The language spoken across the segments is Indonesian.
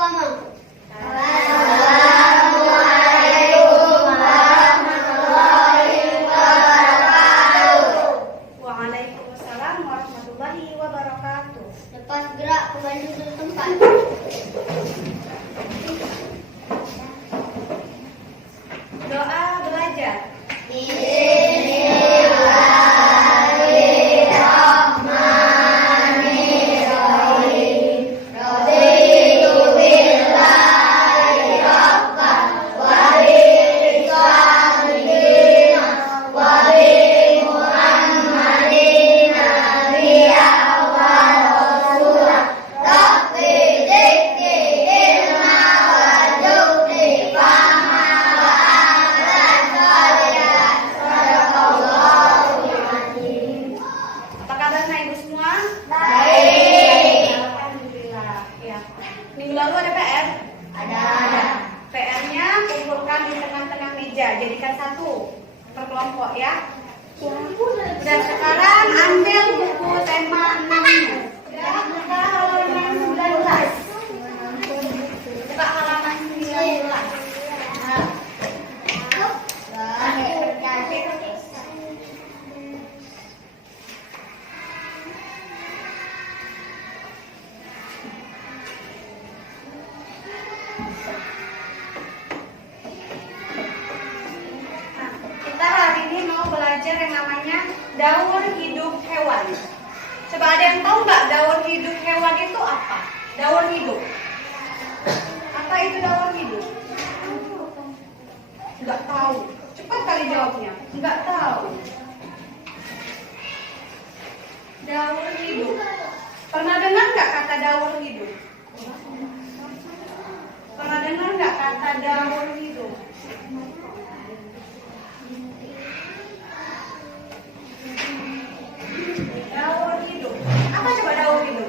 Paman. Assalamualaikum warahmatullahi wabarakatuh. Waalaikumsalam warahmatullahi wabarakatuh. Lepas gerak kembali ke tempat. Doa belajar. Apa kabarnya ibu semua? Baik. Alhamdulillah. Ya. Minggu lalu ada PR? Ada. PR-nya kumpulkan di tengah-tengah meja, jadikan satu per kelompok ya. Dan sekarang ambil buku tema 6-nya. Buka halaman 19. Buka halaman 19. Kita hari ini mau belajar yang namanya daur hidup hewan. Coba ada yang tahu nggak daur hidup hewan itu apa? Daur hidup. Apa itu daur hidup? Nggak tahu. Cepat kali jawabnya. Nggak tahu. Daur hidup. Pernah dengar nggak kata daur hidup? Pernah dengar nggak kata daur hidup? Daur hidup. Apa coba daur hidup?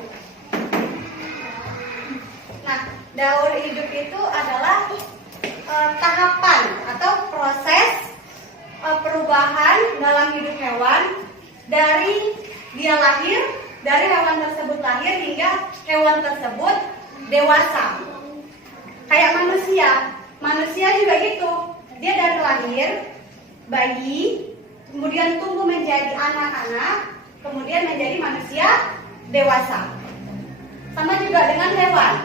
Nah, daur hidup itu adalah tahapan atau proses perubahan dalam hidup hewan dari dia lahir, dari hewan tersebut lahir hingga hewan tersebut dewasa. Kayak manusia juga gitu. Dia dari lahir, bayi, kemudian tumbuh menjadi anak-anak, kemudian menjadi manusia dewasa. Sama juga dengan hewan.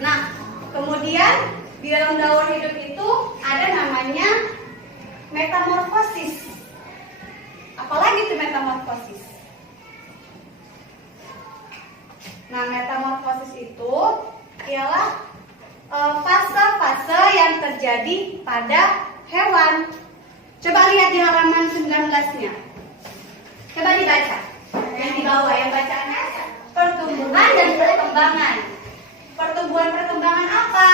Nah, kemudian di dalam daur hidup itu ada namanya metamorfosis. Apalagi itu metamorfosis? Nah, metamorfosis itu ialah fase-fase yang terjadi pada hewan. Coba lihat di halaman 19-nya. Coba dibaca. Yang di bawah, yang bacaannya pertumbuhan dan perkembangan. Pertumbuhan apa?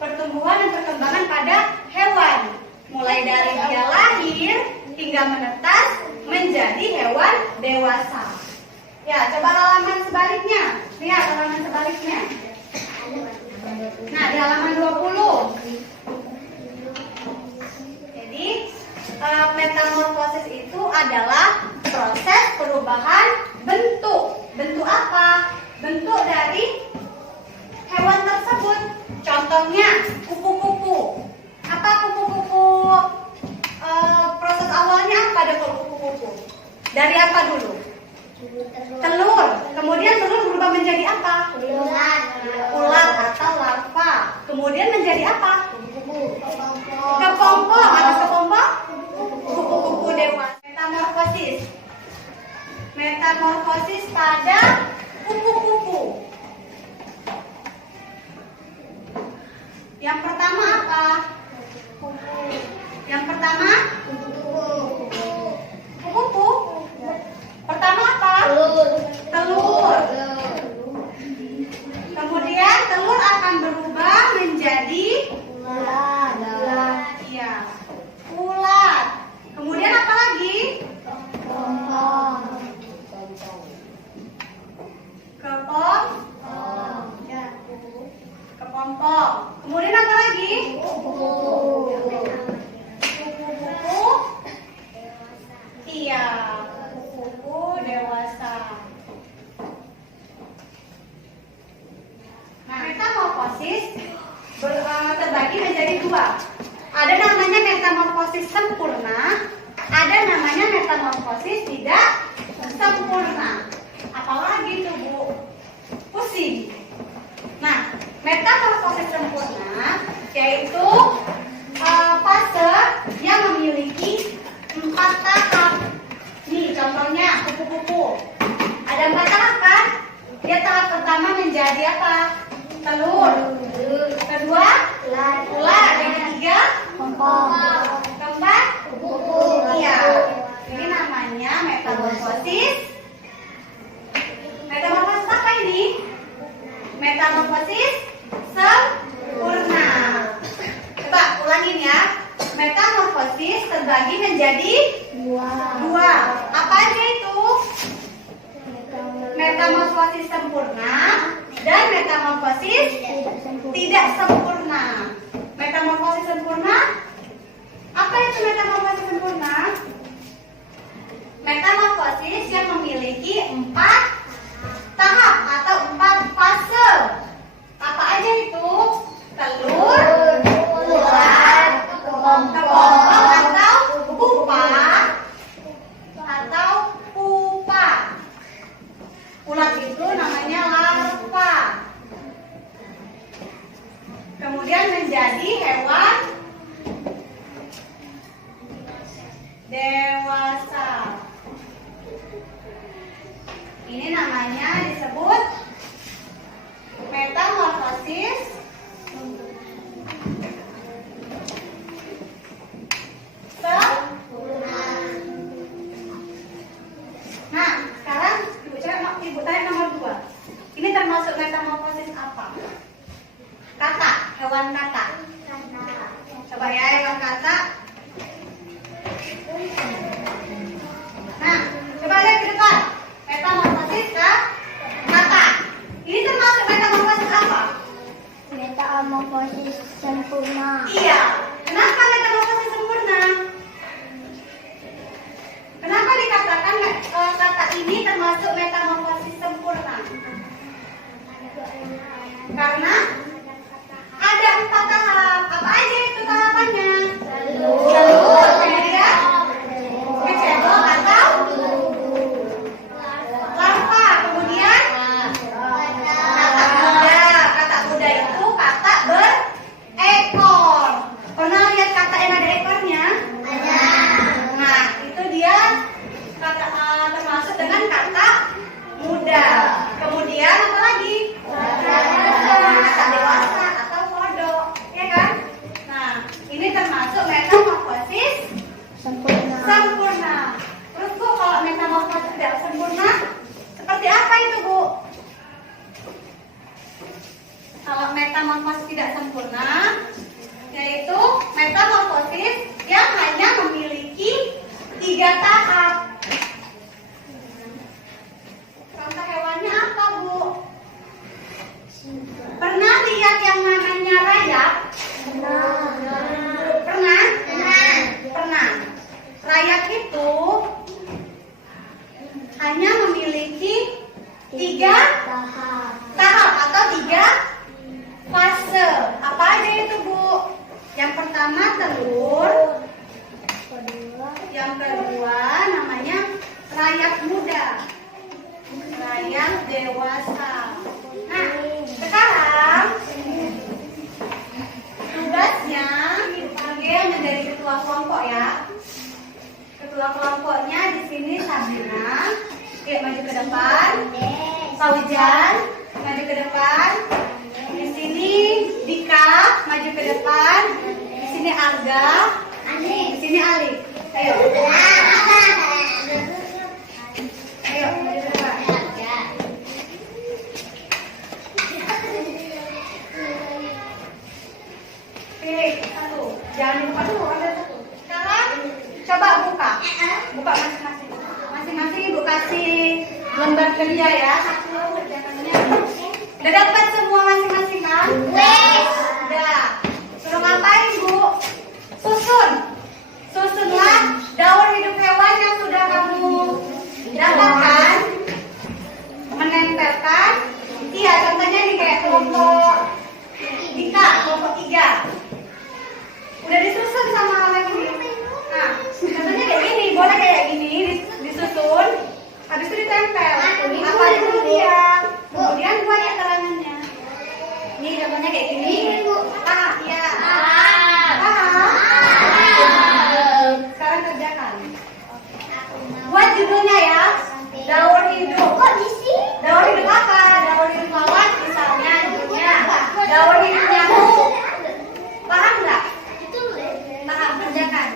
Pertumbuhan dan perkembangan pada hewan. Mulai dari dia lahir hingga menetas menjadi hewan dewasa. Ya, coba halaman sebaliknya. Lihat halaman sebaliknya. Nah, di halaman 20. Jadi, metamorfosis itu adalah proses perubahan bentuk. Bentuk apa? Bentuk dari hewan tersebut. Contohnya, kupu-kupu. Apa kupu-kupu? Proses awalnya apa ada kupu-kupu? Dari apa dulu? Telur. Kemudian telur berubah menjadi apa? Ulat atau larva. Kemudian menjadi apa? Kepompong. Apa kepompong? Kupu-kupu dewasa. Metamorfosis. Metamorfosis pada kupu-kupu. Yang pertama apa? Yang pertama kupu-kupu. Pertama apa? Telur. Kemudian telur akan berubah menjadi iya, ulat. Kemudian apa lagi? Kepompong. Kemudian apa lagi? Kupu-kupu. Iya, kupu-kupu dewasa. Nah, kita mau metamorfosis terbagi menjadi dua. Ada namanya metamorfosis sempurna, ada namanya metamorfosis tidak sempurna. Apalagi tuh Bu? Pusing. Nah, metamorfosis sempurna yaitu fase yang memiliki 4 tahap. Nih contohnya kupu-kupu. Ada 4 tahap kan? Dia tahap pertama menjadi apa? Telur. Kedua, ular. Yang ketiga, keempat, iya. Ini namanya metamorfosis. Metamorfosis apa ini? Metamorfosis sempurna. Coba ulangin ya. Metamorfosis terbagi menjadi dua. Apa aja itu? Metamorfosis sempurna dan metamorfosis tidak sempurna. Metamorfosis sempurna, apa itu metamorfosis sempurna? Metamorfosis yang memiliki 4 tahap atau 4 fase. Apa aja itu? Telur, ular, kepompong atau pupa. Ulat itu namanya larva. Kemudian menjadi hewan dewasa. Ini namanya disebut metamorfosis sempurna. Nah, sekarang Ibu tanya nomor 2. Ini termasuk metamorfosis apa? Kata, hewan kata. Coba ya hewan kata. Nah, coba lihat ke depan. Metamorfosis kata. Ini termasuk metamorfosis apa? Metamorfosis sempurna. Iya. Kenapa metamorfosis sempurna? Kenapa dikatakan kata ini termasuk metamorfosis sempurna? Karena ada 4 tahap. Apa aja itu tahapannya? Telur, kemudian kecebong atau larva, kemudian katak muda itu katak berekor. Pernah lihat katak yang ada ekornya? Ada. Nah, itu dia katak termasuk dengan katak muda. Kemudian apa lagi? Katak dewasa atau kodok, ya kan? Nah, ini termasuk metamorfosis sempurna. Terus Bu, kalau metamorfosis tidak sempurna, seperti apa itu Bu? Kalau metamorfosis tidak sempurna, yaitu metamorfosis yang hanya memiliki 3 tahap. Contoh hewannya apa Bu? Pernah lihat yang namanya rayap? Pernah? Pernah. Rayap itu hanya memiliki 3 tahap atau 3 fase. Apa aja itu Bu? Yang pertama telur. Yang kedua namanya rayap muda. Rayap dewasa. Nah, sekarang tugasnya dipanggil menjadi ketua kelompok ya. Ketua kelompoknya di sini Sabrina. Oke, maju ke depan. Paujan, maju ke depan. Di sini Dika, maju ke depan. Di sini Arga. Di sini Ali. Ayo. Ayo, maju ke depan. Pilih satu. Jangan dibuka dulu, ada satu. Sekarang coba buka. Buka masing-masing. Masing-masing Ibu kasih lembar kerja ya. Udah dapat semua masing-masing kan? Udah. Suruh ngapain Bu? Susun. Susunlah daur hidup hewan yang sudah kamu dapatkan. Menempelkan. Iya, contohnya nih kayak kelompok contohnya kayak gini. Paham? Ya. Paham. Paham. Sekarang kerjakan. Buat judulnya ya. Daur hidup. Daur hidup apa? Daur hidup lawan misalnya judulnya. Daur hidup nyamuk. Paham nggak? Paham, kerjakan.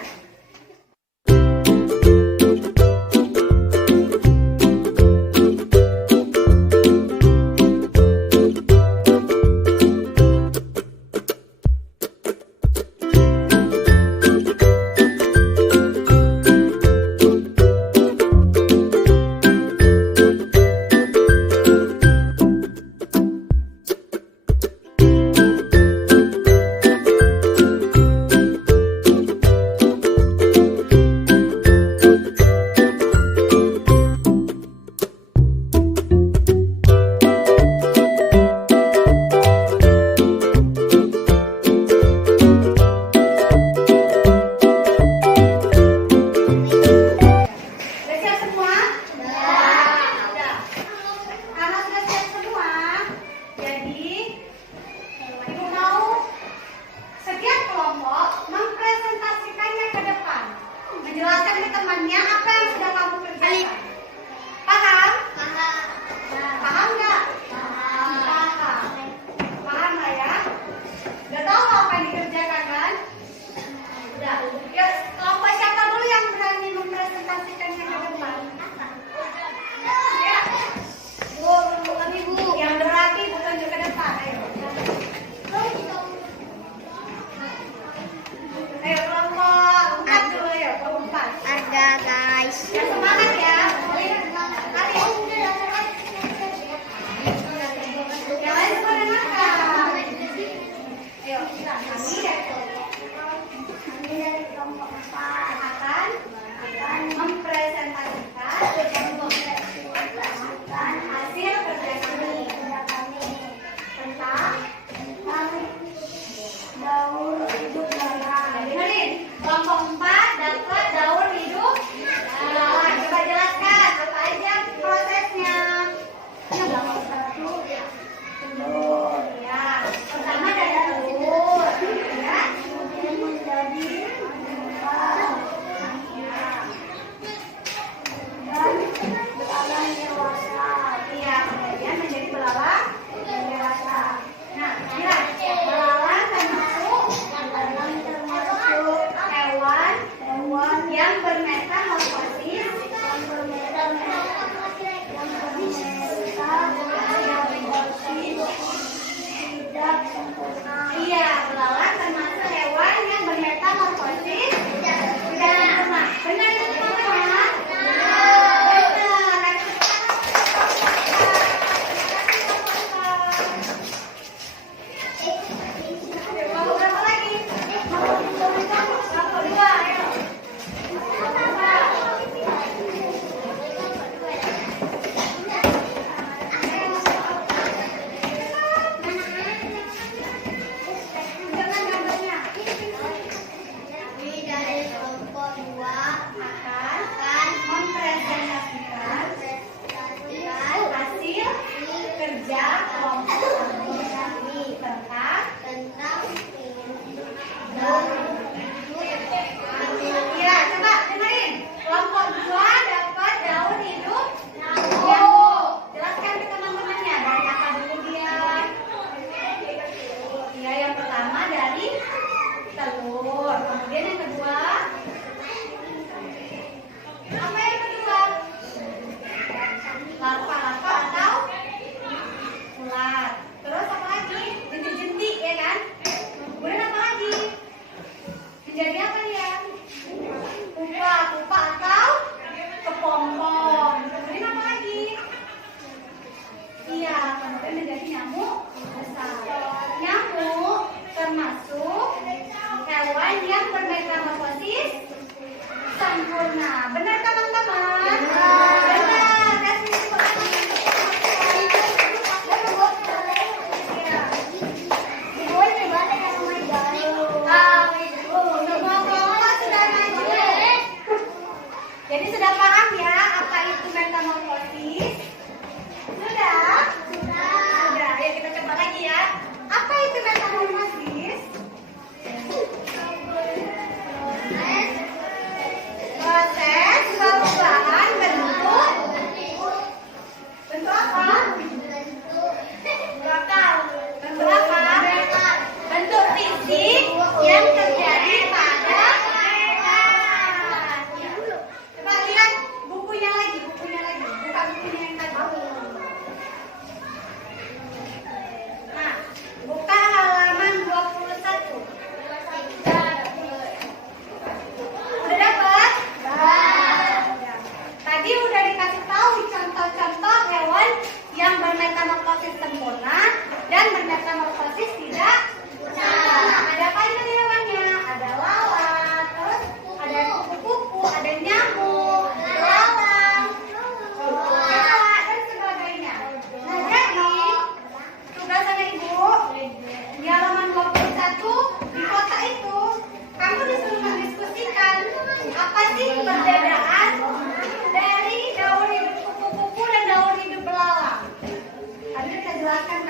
kan